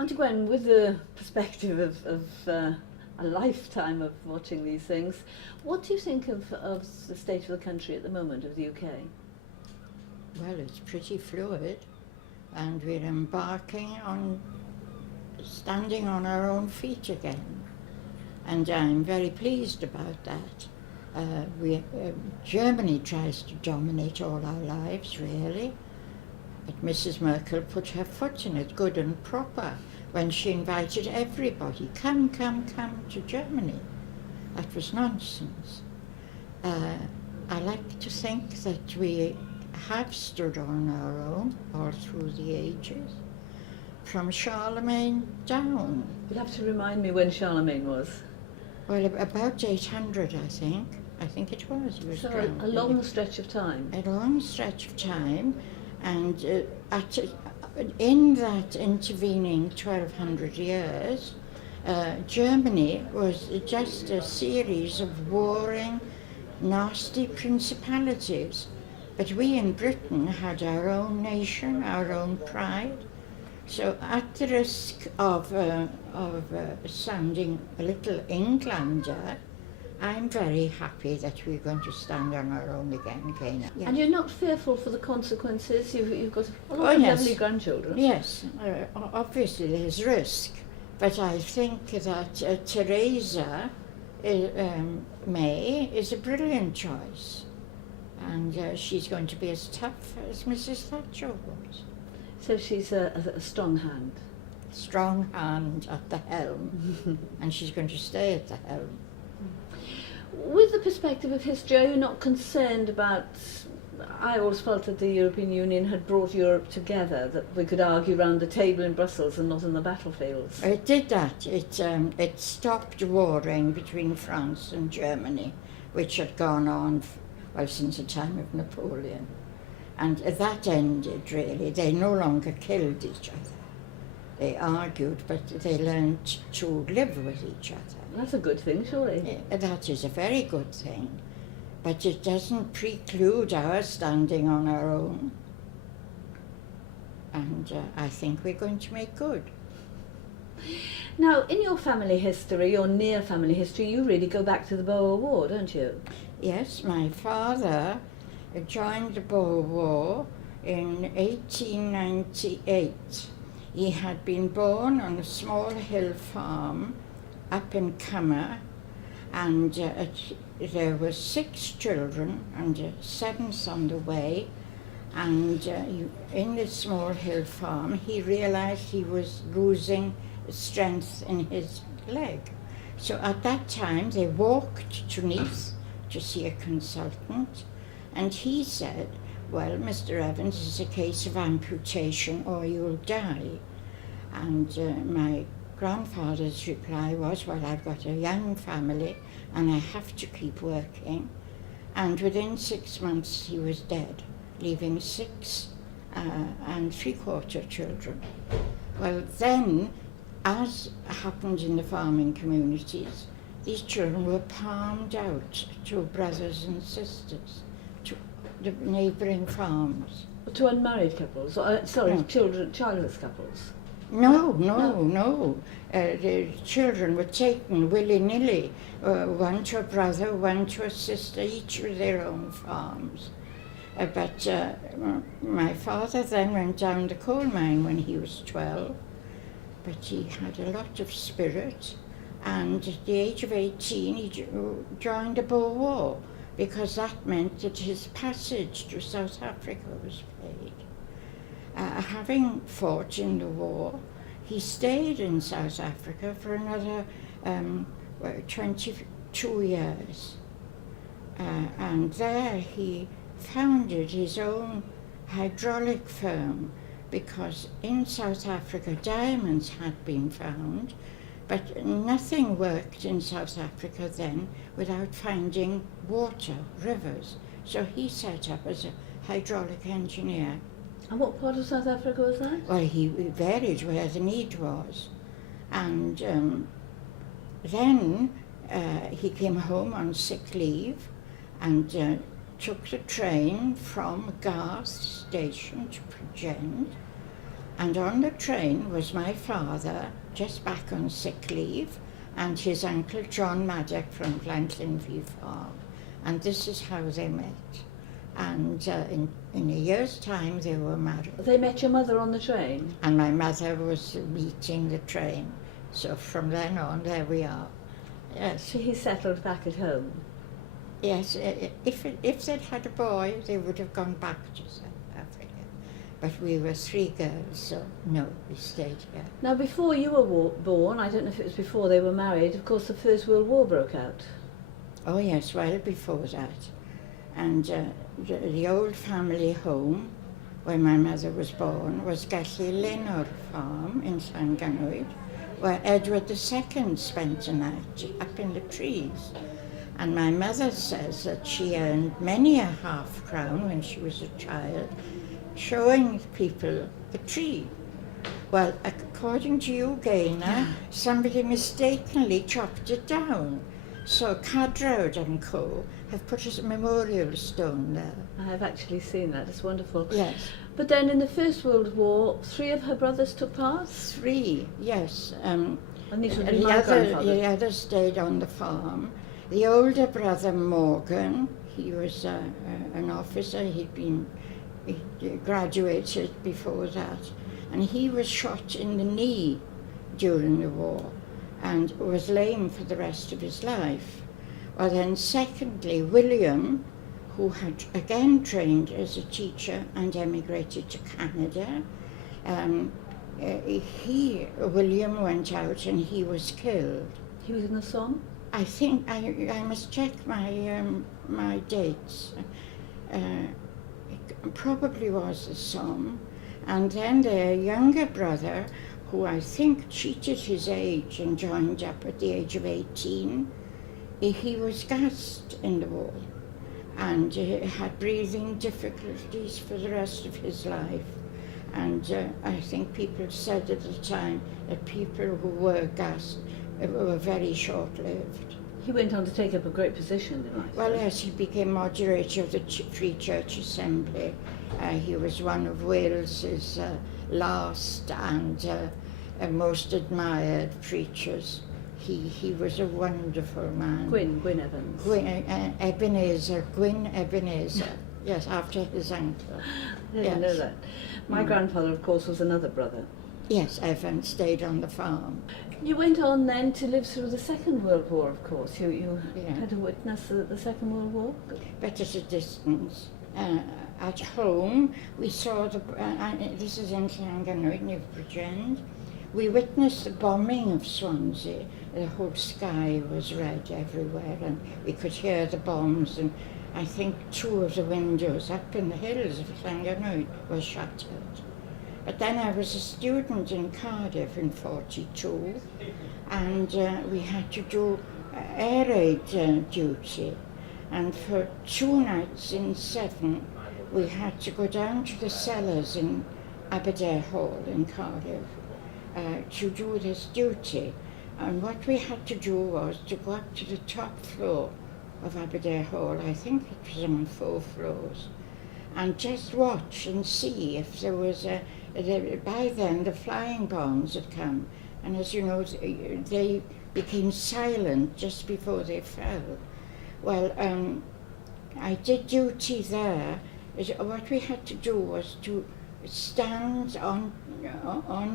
Auntie Gwen, with the perspective of a lifetime of watching these things, what do you think of the state of the country at the moment, of the UK? Well, it's pretty fluid, and we're embarking on standing on our own feet again. And I'm very pleased about that. Germany tries to dominate all our lives, really. But Mrs. Merkel put her foot in it, good and proper, when she invited everybody, come to Germany. That was nonsense. I like to think that we have stood on our own all through the ages, from Charlemagne down. You'd have to remind me when Charlemagne was. Well, about 800, I think. I think it was. He was So a long stretch of time. A long stretch of time, and in that intervening 1200 years, Germany was just a series of warring, nasty principalities. But we in Britain had our own nation, our own pride. So at the risk of sounding a little Englander, I'm very happy that we're going to stand on our own again, Gainas. Yes. And you're not fearful for the consequences? You've got a lot of lovely grandchildren. Yes, obviously there's risk. But I think that Theresa May is a brilliant choice. And she's going to be as tough as Mrs. Thatcher was. So she's a strong hand. Strong hand at the helm, and she's going to stay at the helm. With the perspective of history, are you not concerned about... I always felt that the European Union had brought Europe together, that we could argue round the table in Brussels and not in the battlefields. It did that. It stopped warring between France and Germany, which had gone on since the time of Napoleon. And that ended, really. They no longer killed each other. They argued, but they learned to live with each other. That's a good thing, surely. That is a very good thing. But it doesn't preclude our standing on our own. And I think we're going to make good. Now, in your family history, your near family history, you really go back to the Boer War, don't you? Yes, my father joined the Boer War in 1898. He had been born on a small hill farm up in Cummer, and there were 6 children and a 7th on the way. And in this small hill farm, he realized he was losing strength in his leg. So at that time, they walked to Nice to see a consultant, and he said, well, Mr. Evans, it's a case of amputation or you'll die. And my grandfather's reply was, well, I've got a young family and I have to keep working. And within 6 months he was dead, leaving 6 and 3/4 children. Well, then, as happened in the farming communities, these children were palmed out to brothers and sisters, to the neighbouring farms. To unmarried couples? Childless couples? No. The children were taken willy-nilly, one to a brother, one to a sister, each with their own farms. But my father then went down the coal mine when he was 12, but he had a lot of spirit, and at the age of 18 he joined the Boer War, because that meant that his passage to South Africa was paid. Having fought in the war, he stayed in South Africa for another 22 years. And there he founded his own hydraulic firm, because in South Africa diamonds had been found, but nothing worked in South Africa then without finding water, rivers. So he set up as a hydraulic engineer. And what part of South Africa was that? Well, he varied where the need was. And then he came home on sick leave and took the train from Garth Station to Bridgend, And on the train was my father, just back on sick leave, and his uncle John Maddock from Llanllynfi Farm. And this is how they met. And in a year's time they were married. They met your mother on the train? And my mother was meeting the train. So from then on, there we are. Yes. So he settled back at home? Yes, if they'd had a boy, they would have gone back to South Africa. But we were 3 girls, so no, we stayed here. Now, before you were born, I don't know if it was before they were married, of course the First World War broke out. Oh yes, well before that. And the old family home where my mother was born was Gainas Farm in Llanganwyd, where Edward II spent a night up in the trees. And my mother says that she earned many a half-crown when she was a child, showing people the tree. Well, according to you, Gaynor, somebody mistakenly chopped it down. So Cadrowd and Co. have put a memorial stone there. I have actually seen that, it's wonderful. Yes. But then in the First World War, 3 of her brothers took part? 3, yes. And these would be my grandfather. The others stayed on the farm. The older brother, Morgan, he was an officer. He graduated before that. And he was shot in the knee during the war and was lame for the rest of his life. Well then, secondly, William, who had again trained as a teacher and emigrated to Canada, William went out and he was killed. He was in the Somme? I think I must check my dates. It probably was the Somme. And then their younger brother, who I think cheated his age and joined up at the age of 18, he was gassed in the war and had breathing difficulties for the rest of his life. And I think people said at the time that people who were gassed were very short-lived. He went on to take up a great position in life. Well, yes, he became moderator of the Free Church Assembly. He was one of Wales's last and most admired preachers. He was a wonderful man. Gwyn Evans. Gwyn Ebenezer. Yes, after his uncle. I didn't know that. My grandfather, of course, was another brother. Yes, Evan stayed on the farm. You went on then to live through the Second World War, of course. You had to witness the Second World War? But at a distance. At home, we saw this is in Llanganwyd, New Bridgend. We witnessed the bombing of Swansea. The whole sky was red everywhere, and we could hear the bombs, and I think 2 of the windows up in the hills of Llanganwyd were shattered. But then I was a student in Cardiff in 42, and we had to do air raid duty. And for 2 nights in 7, we had to go down to the cellars in Aberdare Hall in Cardiff to do this duty. And what we had to do was to go up to the top floor of Aberdare Hall. I think it was on 4 floors, and just watch and see if there was by then the flying bombs had come, and as you know, they became silent just before they fell. Well, I did duty there. What we had to do was to stand on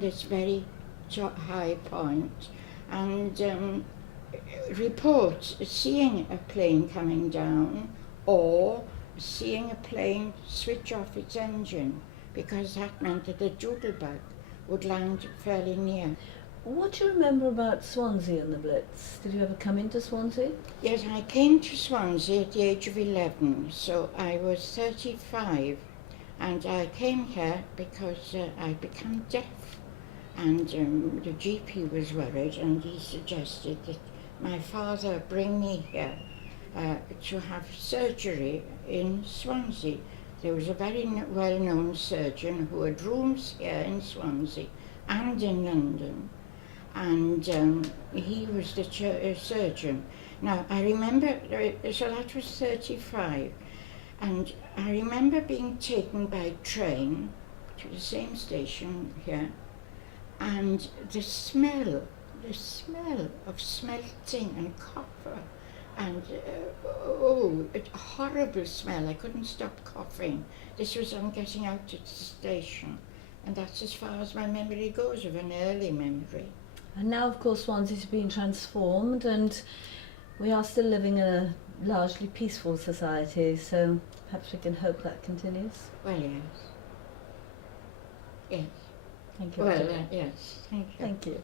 this very high point and report seeing a plane coming down or seeing a plane switch off its engine, because that meant that the doodlebug would land fairly near. What do you remember about Swansea and the Blitz? Did you ever come into Swansea? Yes, I came to Swansea at the age of 11, so I was 35, and I came here because I'd become deaf, and the GP was worried, and he suggested that my father bring me here to have surgery in Swansea. There was a very well-known surgeon who had rooms here in Swansea and in London, and he was the surgeon. Now, I remember, so that was 35, and I remember being taken by train to the same station here, and the smell of smelting and copper, and a horrible smell. I couldn't stop coughing. This was on getting out to the station, and that's as far as my memory goes of an early memory. And now, of course, Swansea is being transformed, and we are still living in a largely peaceful society, so perhaps we can hope that continues. Well, yes. Yes. Thank you. Well, Victoria. yes. Thank you. Thank you.